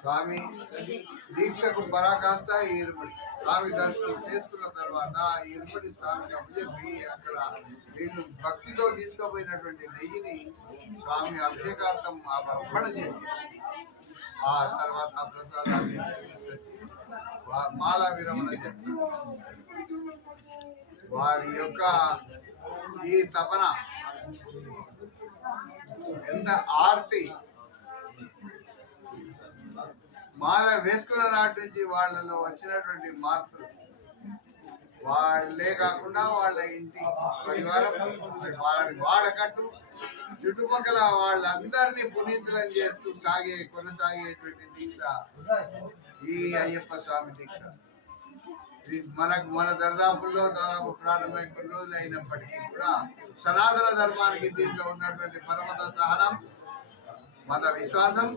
స్వామి దీక్షకు పరాకాష్ట ఈ ఇరుముడి. స్వామి దర్శనం చేసుకున్న తర్వాత ఈ ఇరుముడి స్వామికి అప్పచెప్పి అక్కడ వీళ్ళు భక్తితో తీసుకుపోయినటువంటి నెయ్యిని స్వామి అభిషేకార్థం అర్పణ చేసి ఆ తర్వాత ప్రసాదాన్ని మాలా విరమణ చేస్తారు. వారి యొక్క ఈ తపన ఎంత ఆర్తి మాల వేసుకున్న నాటి నుంచి వాళ్ళలో వచ్చినటువంటి మార్పులు వాళ్ళే కాకుండా వాళ్ళ ఇంటి పరివారం వాళ్ళని వాడకట్టు చుట్టుపక్కల వాళ్ళందరినీ పునీతులను చేస్తూ కొనసాగేటువంటి దీక్ష ఈ అయ్యప్ప స్వామి దీక్ష. మన దర్దాపుల్లో దాదాపు ప్రారంభమై కొన్ని రోజులు అయినప్పటికీ కూడా సనాతన ధర్మానికి దీంట్లో ఉన్నటువంటి పరమత సహనం, మత విశ్వాసం